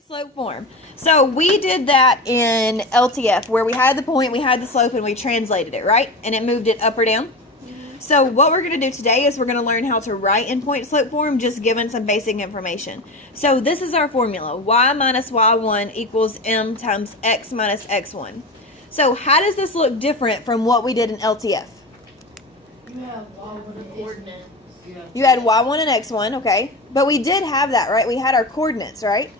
Slope form. So we did that in LTF where we had the point, we had the slope, and we translated it, right? And it moved it up or down. So what we're going to do today is we're going to learn how to write in point slope form, just given some basic information. So this is our formula. Y minus y1 equals m times x minus x1. So how does this look different from what we did in LTF? You have y1 and coordinates. You had y1 and x1, okay. But we did have that, right? We had our coordinates, right?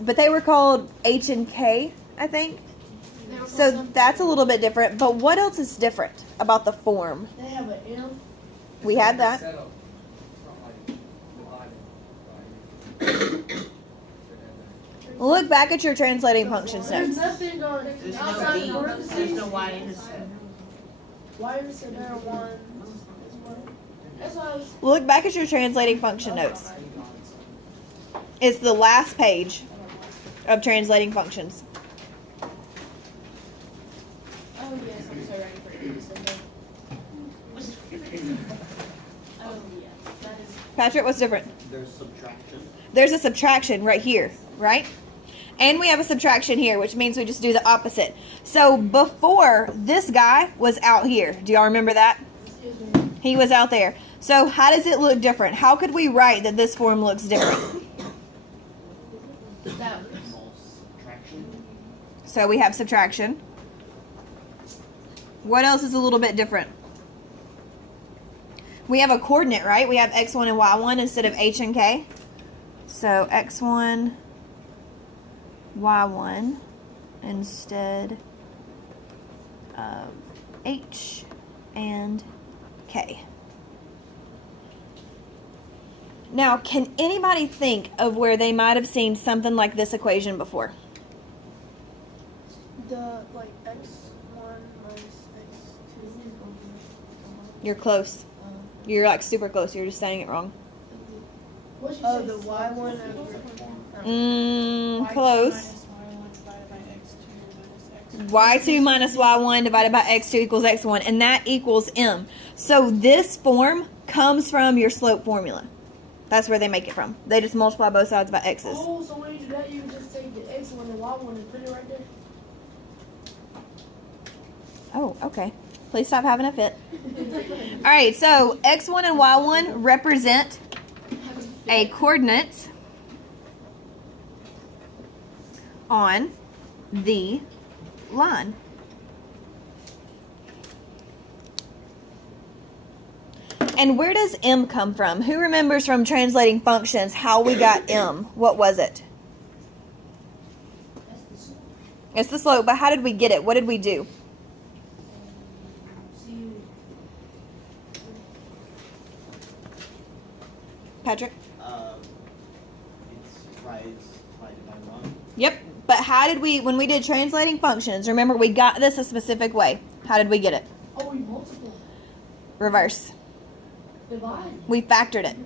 But they were called h and k, I think. So that's a little bit different. But what else is different about the form? They have an m. We had that. Look back at your translating functions There's notes. nothing on There's no outside D. parentheses. There's no Y intercept. Y intercept there are one. That's why I was. Look back at your translating function notes. It's the last page of translating functions. Oh yes, I'm so ready for you to say that. Oh yes, that is. Patrick, what's different? There's subtraction. There's a subtraction right here, right? And we have a subtraction here, which means we just do the opposite. So before, this guy was out here. Do y'all remember that? Excuse me. He was out there. So how does it look different? How could we write that this form looks different? That was. Subtraction. So we have subtraction. What else is a little bit different? We have a coordinate, right? We have x1 and y1 instead of h and k. So x1, y1 instead of h and k. Now, can anybody think of where they might have seen something like this equation before? The like x1 minus x2. You're close. You're like super close. You're just saying it wrong. Oh, the y1 over. Close. Y2 minus y1 divided by x2 equals x1, and that equals m. So this form comes from your slope formula. That's where they make it from. They just multiply both sides by x's. Oh, so when you do that, you just take the x1 and y1 and put it right there. Oh, okay. Please stop having a fit. All right, so x1 and y1 represent a coordinate on the line. And where does m come from? Who remembers from translating functions how we got m? What was it? It's the slope, but how did we get it? What did we do? Patrick? It's right divided by 1. Yep. But how did we, when we did translating functions, remember we got this a specific way. How did we get it? Oh, we multiply. Reverse. Divide. We factored it.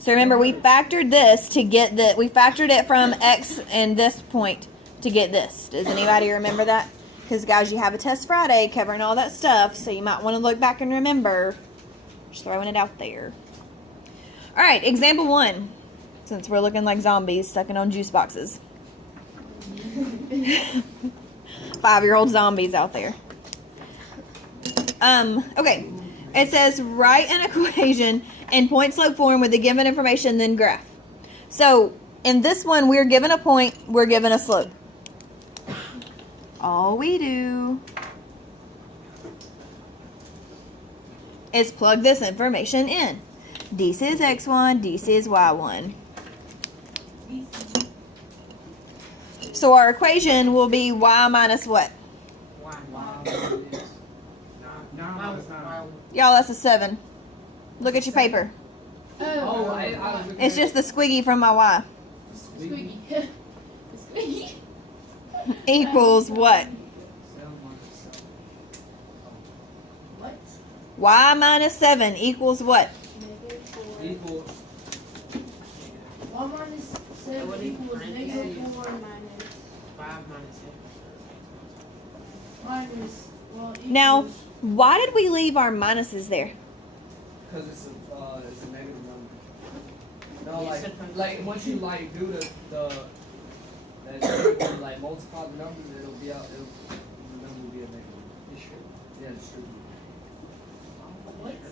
So remember, we factored this to get the, we factored it from x and this point to get this. Does anybody remember that? Because guys, you have a test Friday covering all that stuff, so you might want to look back and remember. Just throwing it out there. All right, example 1. Since we're looking like zombies sucking on juice boxes. 5-year-old zombies out there. Okay. It says write an equation in point slope form with the given information, then graph. So in this one, we're given a point, we're given a slope. All we do is plug this information in. This is x1, this is y1. So our equation will be y minus what? Y'all, that's a 7. Look at your paper. Oh, It's just the squiggy from my y. squeaky. Squeaky. Equals what? What? Y minus 7 equals what? -4. 1 minus 7 equals -4 minus 5 minus 6. minus. Well, Now, equals- why did we leave our minuses there? Because it's a negative number. No, It's like once you like do the multiply the number, then it'll be out. The number will be a negative. It should. Yeah, distribute.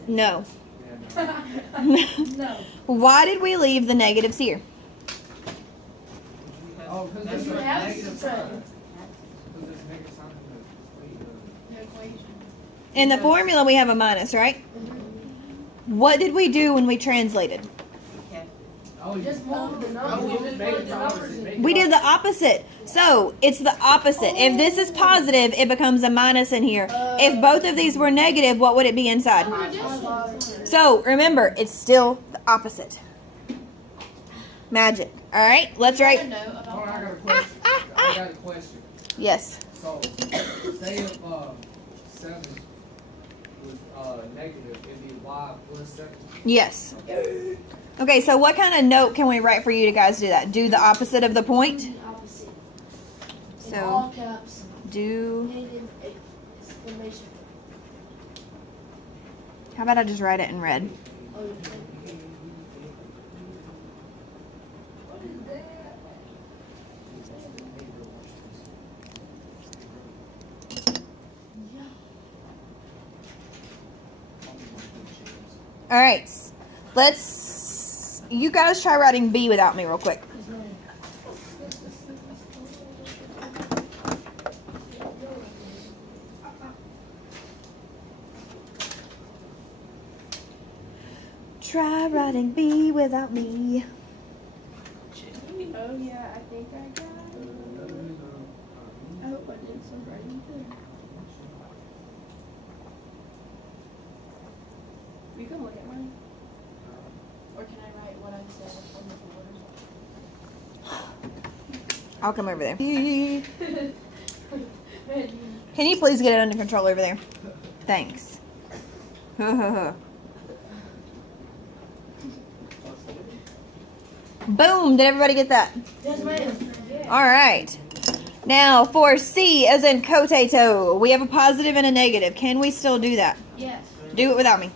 No. Yeah, no. No. Why did we leave the negatives here? Oh, because That's there's a what happens negative to sign. try. Because there's a negative sign in The equation. In the formula, we have a minus, right? What did we do when we translated? the. Oh, you Just move the Oh, numbers. we just make it opposite. Make it We did the opposite. opposite. So it's the opposite. If this is positive, it becomes a minus in here. If both of these were negative, what would it be inside? So remember, it's still the opposite. Magic. All right, let's write. Oh, I got a question. I got a question. Yes. So, say if 7 was negative, it'd be y plus 7. Yes. Okay, so what kind of note can we write for you to guys do that? Do the opposite of the point. The opposite. In So- all caps. Do. Negative exclamation. How about I just write it in red? Oh, what is that? All right. Let's. You guys try writing B without me real quick. Try writing B without me. Oh yeah, I think I got it. I hope I did some writing too. You can look at mine. Or can I write what I said on the board? I'll come over there. Can you please get it under control over there? Thanks. Boom! Did everybody get that? Yes, ma'am. All right. Now for C as in potato, we have a positive and a negative. Can we still do that? Yes. Do it without me.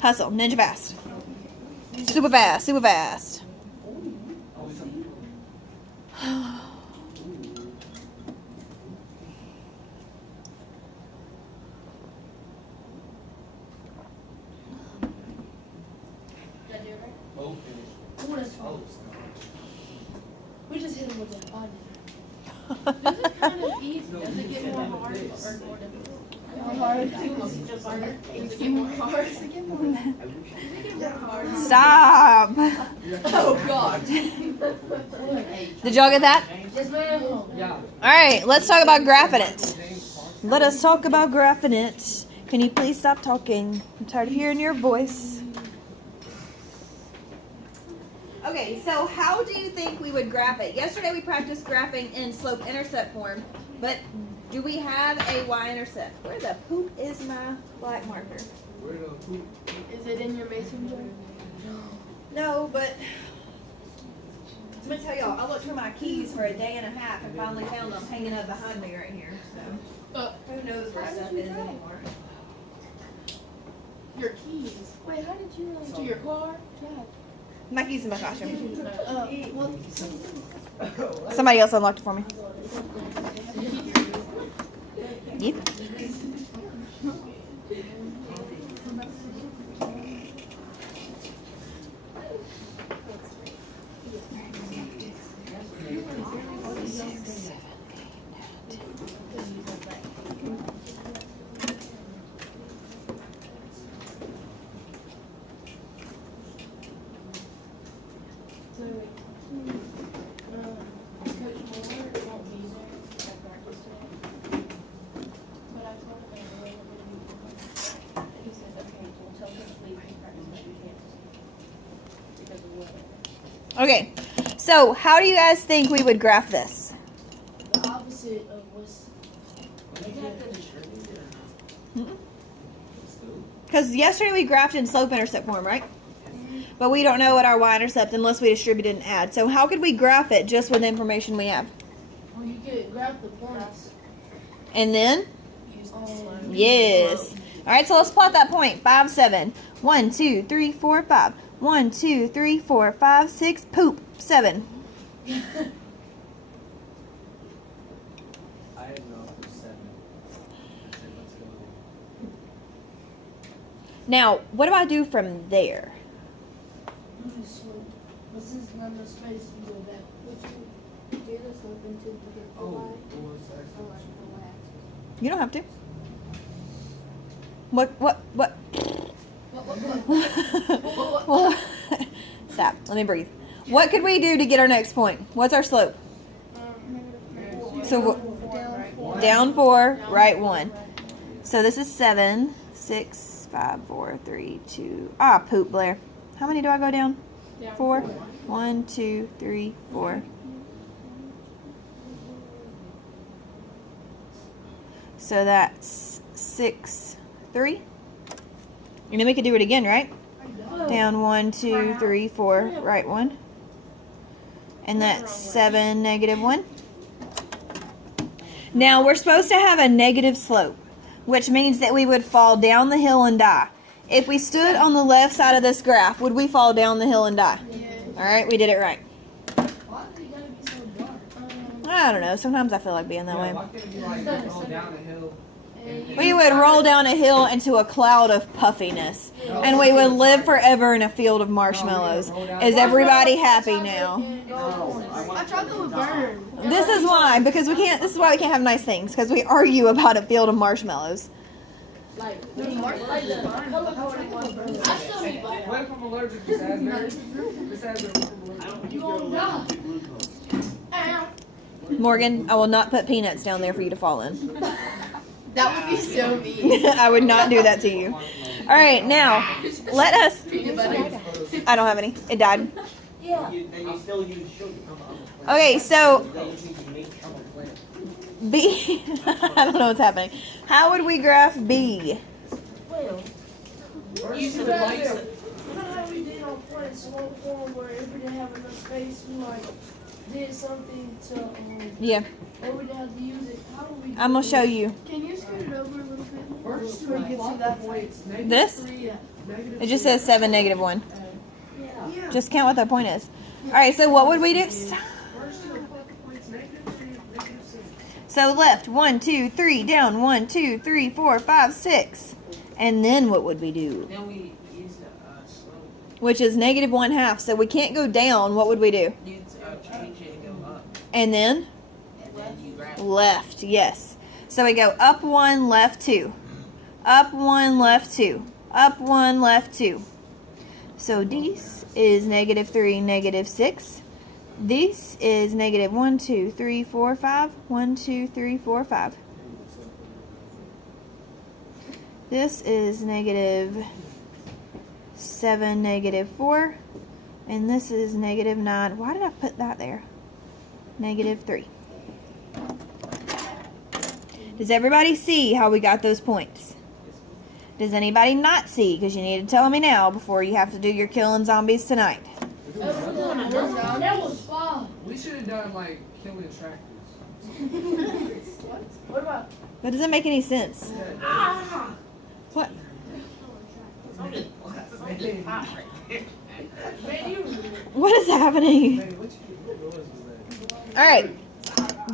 Hustle, ninja fast. Super fast, super fast. Did I do it right? Oh, finish. Oh, that's Oh, wrong. We just hit him with that body. This is kind of easy. Does it get more hard or more difficult? Hard. Just harder. Does it get more hard? Does it get more hard? Stop. Oh, God. Did y'all get that? Yes, ma'am. Yeah. All right, let's talk about graphing it. Let us talk about graphing it. Can you please stop talking? I'm tired of hearing your voice. Okay, so how do you think we would graph it? Yesterday we practiced graphing in slope-intercept form, but do we have a y-intercept? Where the poop is my black marker? Where the poop? Is it in your mason jar? No, but I'm gonna tell y'all, I looked for my keys for a day and a half and finally found them hanging up behind me right here. So who knows where stuff is anymore? Your keys. Wait, how did you to your car? Yeah. My keys in my costume. Well, Somebody else unlocked it for me. Yep. so, Coach Moore won't be there at practice today. But I told him I really would be. And he says, okay, we'll tell Coach Lee to practice, but we can't. Because of weather. Okay, so how do you guys think we would graph this? The opposite of what's. Because yesterday we graphed in slope-intercept form, right? But we don't know what our y-intercept unless we distribute and add. So how could we graph it just with the information we have? Well, you could grab the points. And then? Use the slope. Yes. All right, so let's plot that point. 5, 7. 1, 2, 3, 4, 5. 1, 2, 3, 4, 5, 6. Poop. 7. Now, what do I do from there? Moving slope. But since none of the space, you go back. Would you do the slope into the Oh, y? what was that? Or like the y-axis? You don't have to. What? Stop. Let me breathe. What could we do to get our next point? What's our slope? So down 4, right 1. So this is 7, 6, 5, 4, 3, 2. Ah, poop, Blair. How many do I go down? 4. 1, 2, 3, 4. So that's 6, 3. And then we could do it again, right? Down 1, 2, 3, 4, right 1. And that's 7, negative 1. Now we're supposed to have a negative slope, which means that we would fall down the hill and die. If we stood on the left side of this graph, would we fall down the hill and die? All right, we did it right. Why do you gotta be so dark? I don't know. Sometimes I feel like being that Yeah, way. why can't it be like going down the hill? We would roll down a hill into a cloud of puffiness, and we would live forever in a field of marshmallows. Is everybody happy now? My chocolate would burn. This is why, because we can't. This is why we can't have nice things, because we argue about a field of marshmallows. Like color coding was burn. I still need butter. What if I'm allergic to raspberries? This has I don't think you're allergic to glucose. Ow. Morgan, I will not put peanuts down there for you to fall in. That would be so mean. I would not do that to you. All right, now let us. Peanut butter. I don't have any. It died. Yeah. And you still use sugar. Okay, so They just need to make trouble plant. B. I don't know what's happening. How would we graph B? Well, Use the lights. you know how we did on point slope form where if we didn't have enough space, we like did something to Yeah, or we didn't have to use it. How would we? I'm gonna show you. Can you scoot it over a little bit? First, Where you get to that points. This? It just says 7, negative 1. Yeah. Just count what that point is. All right, so what would we do? First, points -3, -6. So left 1, 2, 3, down 1, 2, 3, 4, 5, 6, and then what would we do? Then we use the slope. Which is negative 1/2. So we can't go down. What would we do? You change it and go up, And then and then you grab. left. Yes. So we go up 1, left 2, up 1, left 2, up 1, left 2. So this is negative 3, negative 6. This is negative 1, 2, 3, 4, 5. 1, 2, 3, 4, 5. This is negative 7, negative 4. And this is negative 9. Why did I put that there? Negative 3. Does everybody see how we got those points? Does anybody not see? Because you need to tell me now before you have to do your killing zombies tonight. That was fun. We should have done like killing tractors. What about? That doesn't make any sense. What? Man, you. What is happening? Man, what noise was that? All right.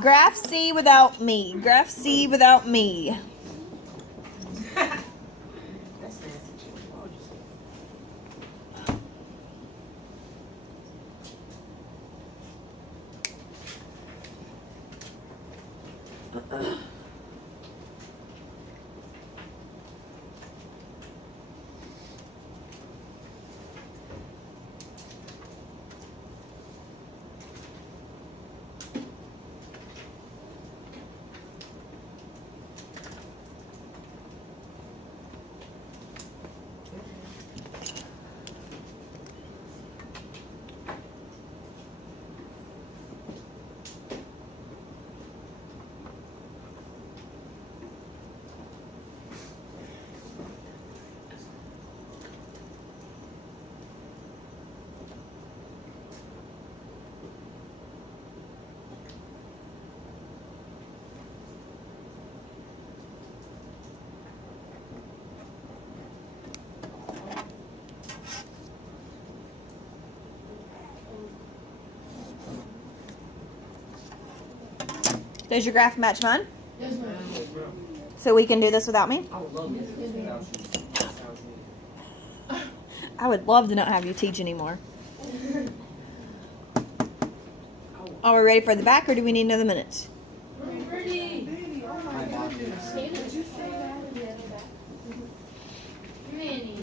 Graph C without me. Graph C without me. That's nasty. Why would you say Does your graph match mine? Yes, ma'am. So we can do this without me? I would love it without you. That sounds neat. I would love to not have you teach anymore. Are we ready for the back, or do we need another minute? I'm ready. Stand it. Manny. I'm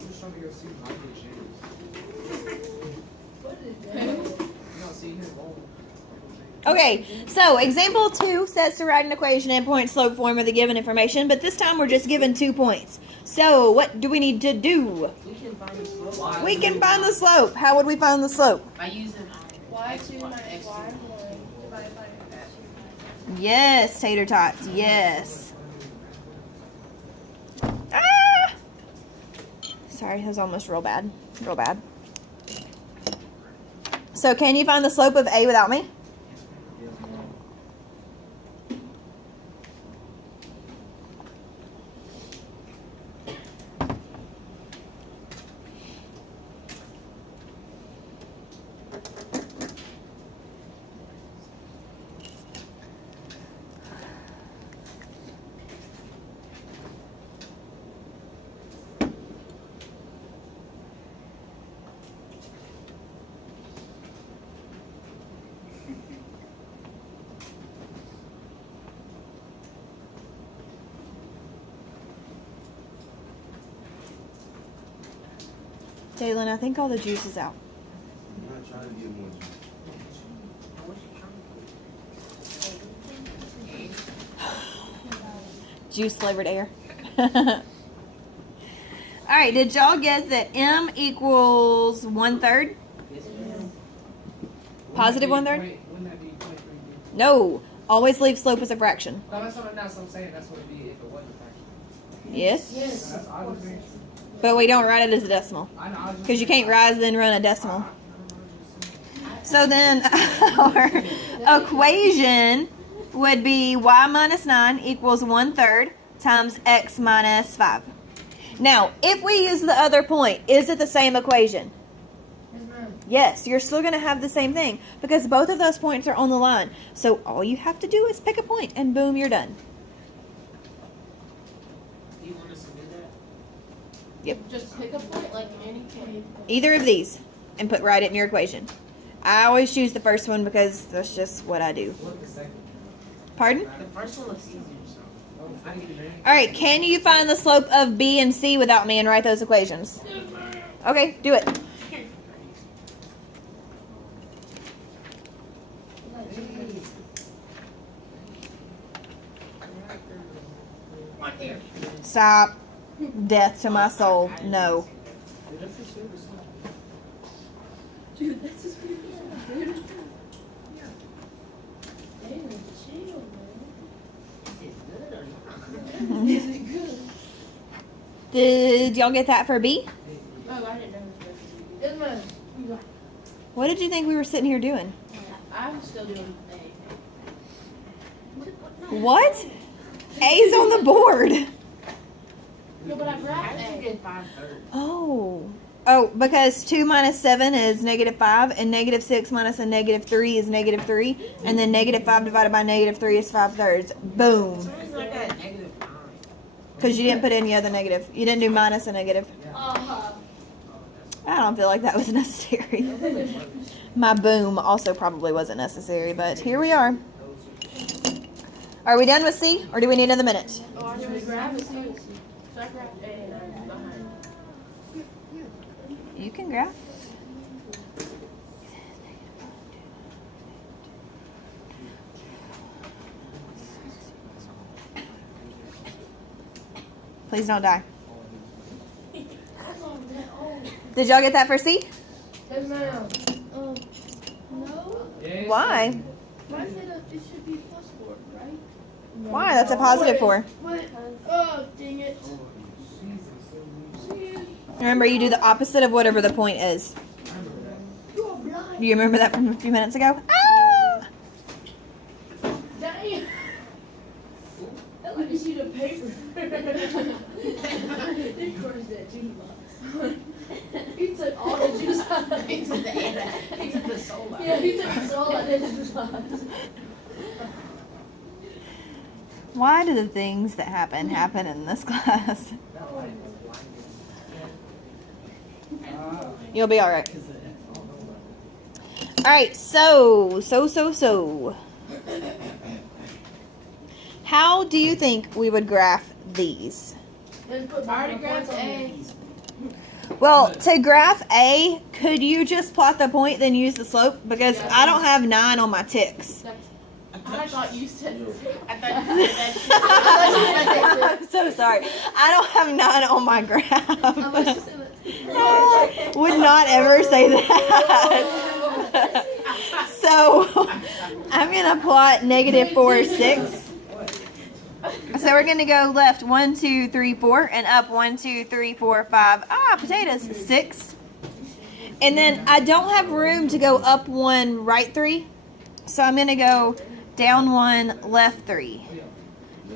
just trying to go see Michael James. What is that? You not see his ball. Okay, so example 2 says to write an equation in point slope form of the given information, but this time we're just given 2 points. So what do we need to do? We can find the slope. We can find the slope. How would we find the slope? By using Y2 minus X2. Y1 divided by X2. Yes, tater tots. Yes. Ah! Sorry, that was almost real bad. Real bad. So can you find the slope of A without me? Jalen, I think all the juice is out. I'm not trying to get more juice. Juice flavored air. All right, did y'all get that M equals 1/3? Positive 1/3? Wouldn't that be 23? No, always leave slope as a fraction. No, that's what I'm saying. That's what it'd be if it wasn't a fraction. Yes, Yes. That's, I was being, but we don't write it as a decimal I know, I was just because you can't rise then run a decimal. So then our equation would be y minus 9 equals 1/3 times x minus 5. Now, if we use the other point, is it the same equation? Yes, ma'am. Yes, you're still going to have the same thing because both of those points are on the line. So all you have to do is pick a point and boom, you're done. Do you want us to do that? Just pick a point, like any point. Either of these and put right it in your equation. I always choose the first one because that's just what I do. What the second? Pardon? The first one looks easier, so. Oh, I didn't get it. All right, can you find the slope of B and C without me and write those equations? Okay, do it. Stop. Death to my soul. No. Dude, that's just pretty good, dude. Damn, chill, man. Is it good or not? Is it good? Did y'all get that for B? Oh, I didn't know. Yes, ma'am. What did you think we were sitting here doing? I'm still doing A. What? A's on the board. No, but I grabbed How did you A. get 5/3? Oh. Oh, because 2 minus 7 is -5, and -6 minus a -3 is -3, and then -5 divided by -3 is 5/3. Boom. For some reason I got -9. Because you didn't put any other negative. You didn't do minus a negative. Uh-huh. I don't feel like that was necessary. My boom also probably wasn't necessary, but here we are. Are we done with C, or do we need another minute? Oh, I should grab it too. So I grabbed A and I'm behind. You can grab. Please don't die. That's all that old. Did y'all get that for C? Yes, ma'am. No. Yes. Why? Mine said it should be +4, right? Why? That's a positive 4. But, oh, dang it. Oh, Jesus, so weird. Remember, you do the opposite of whatever the point is. I remember that. You are blind. Do you remember that from a few minutes ago? Ah! Damn. That's like a sheet of paper. They crushed that too much. He took all the juice out of He it. took the air out. He took the soul out. Yeah, he took the soul out of the juice. Why do the things that happen in this class? That light was blinding. You'll be all right. I don't know about All right, so. How do you think we would graph these? Just put I already my grabbed points on A. it. Well, to graph A, could you just plot the point then use the slope? Because I don't have 9 on my ticks. I thought you said. Yo. I thought you said that. I'm so sorry. I don't have 9 on my graph. Would not ever say that. So I'm gonna plot -4, 6. So we're gonna go left 1, 2, 3, 4, and up 1, 2, 3, 4, 5. Potatoes 6. And then I don't have room to go up 1, right 3. So I'm gonna go down 1, left 3.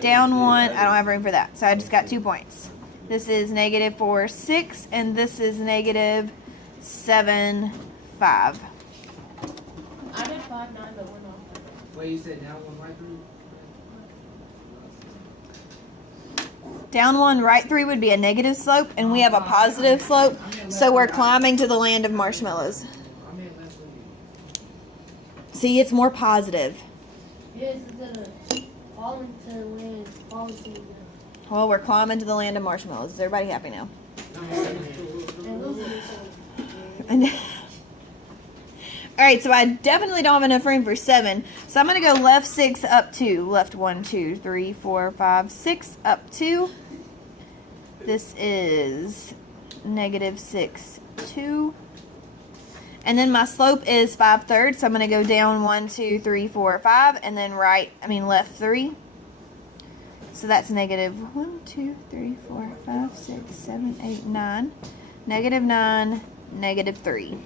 Down 1. I don't have room for that. So I just got 2 points. This is -4, 6, and this is -7, 5. I did 5, 9, but we're not. Wait, you said down one right through? Down 1, right 3 would be a negative slope, and we have a positive slope, so we're climbing to the land of marshmallows. I meant left through. See, it's more positive. Yes, instead of falling to land, falling to the ground. Well, we're climbing to the land of marshmallows. Is everybody happy now? And losing yourself. All right, so I definitely don't have enough room for 7. So I'm going to go left 6, up 2. Left 1, 2, 3, 4, 5, 6, up 2. This is -6, 2. And then my slope is 5/3, so I'm going to go down 1, 2, 3, 4, 5, and then left 3. So that's -1, 2, 3, 4, 5, 6, 7, 8, 9. -9, -3.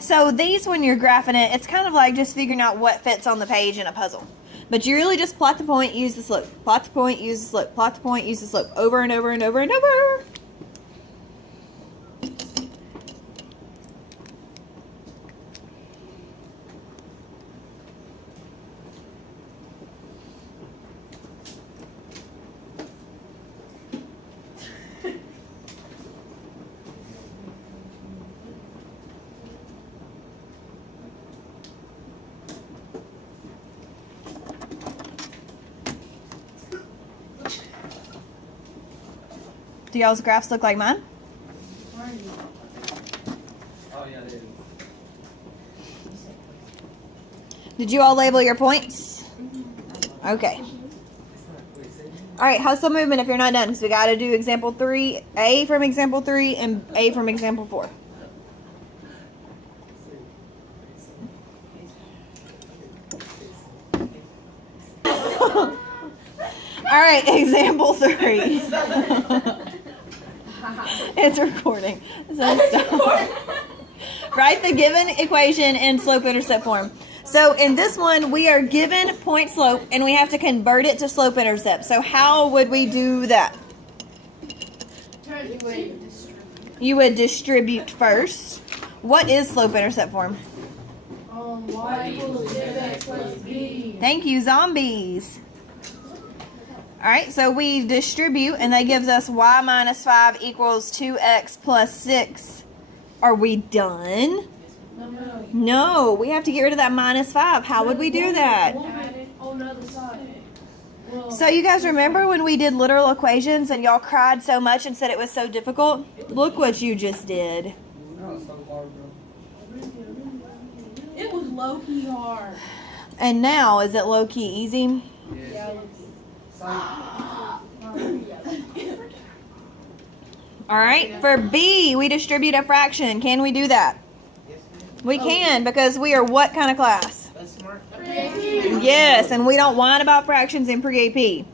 So these, when you're graphing it, it's kind of like just figuring out what fits on the page in a puzzle. But you really just plot the point, use the slope. Plot the point, use the slope. Plot the point, use the slope. Over and over and over and over. Do y'all's graphs look like mine? Oh, yeah, they do. Did you all label your points? Okay. Wait, say again? All right, hustle movement if you're not done. So we got to do example 3, A from example 3, and A from example 4. All right, example 3. It's recording. So stop. Write the given equation in slope-intercept form. So in this one, we are given point slope, and we have to convert it to slope-intercept. So how would we do that? You would distribute first. What is slope-intercept form? Y equals mx plus b. Thank you, zombies. All right, so we distribute, and that gives us y minus 5 equals 2x plus 6. Are we done? No, we have to get rid of that minus 5. How would we do that? On the other side. Well, So you guys remember when we did literal equations and y'all cried so much and said it was so difficult? Look what you just did. That was so hard, bro. It was low key hard. And now, is it low-key easy? Yeah. All right, for B, we distribute a fraction. Can we do that? We can, because we are what kind of class? That's smart. Yes, and we don't whine about fractions in pre-AP.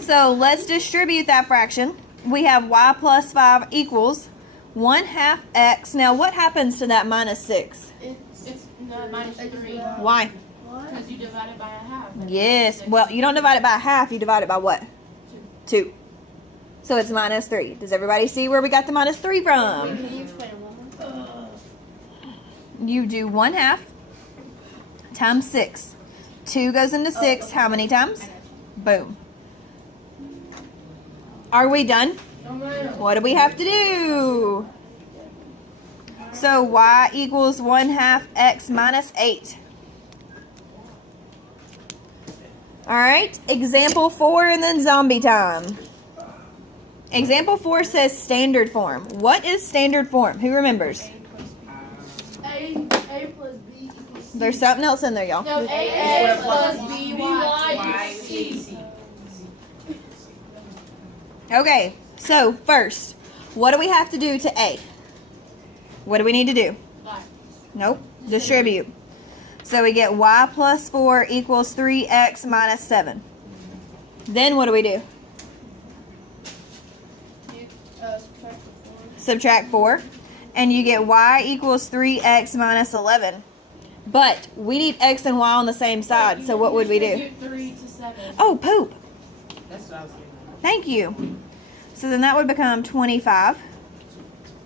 So let's distribute that fraction. We have y plus 5 equals 1/2 x. Now what happens to that minus 6? It's no, minus 3. Why? What? Because you divide it by a half. Yes. Well, you don't divide it by half. You divide it by what? 2. So it's minus 3. Does everybody see where we got the minus 3 from? Can you explain it one more? You do 1/2 times 6. 2 goes into 6. How many times? Boom. Are we done? No, ma'am. What do we have to do? So y equals 1/2 x minus 8. All right, example 4 and then zombie time. Example 4 says standard form. What is standard form? Who remembers? A plus B equals C. There's something else in there, y'all. No, A plus B Y equals C. Okay, so first, what do we have to do to A? What do we need to do? Like, Nope, distribute. So we get y plus 4 equals 3x minus 7. Then what do we do? Subtract 4. And you get y equals 3x minus 11. But we need x and y on the same side, so what would we do? distribute 3 to 7. Oh, poop. That's what I was getting at. Thank you. So then that would become 25.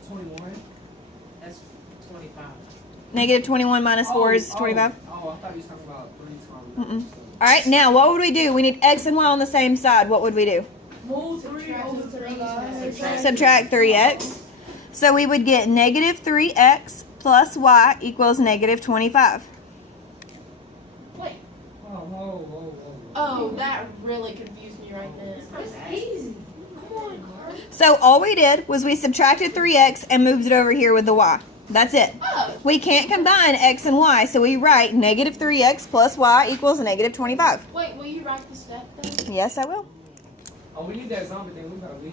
21. That's 25. Negative 21 minus 4 is 25. Oh, I thought you were talking about 3 times. All right, now what would we do? We need x and y on the same side. What would we do? Move 3 over to the left. Subtract 3x. So we would get negative 3x plus y equals negative 25. Wait. Whoa. Oh, that really confused me right then. It's easy. Come on, Carl. So all we did was we subtracted 3x and moved it over here with the y. That's it. Oh, We can't combine x and y, so we write negative 3x plus y equals negative 25. wait, will you write the step then? Yes, I will. Oh, we need that zombie thing. We gotta leave.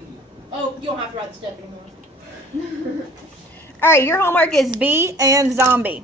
Oh, you don't have to write the step anymore. All right, your homework is B and zombie.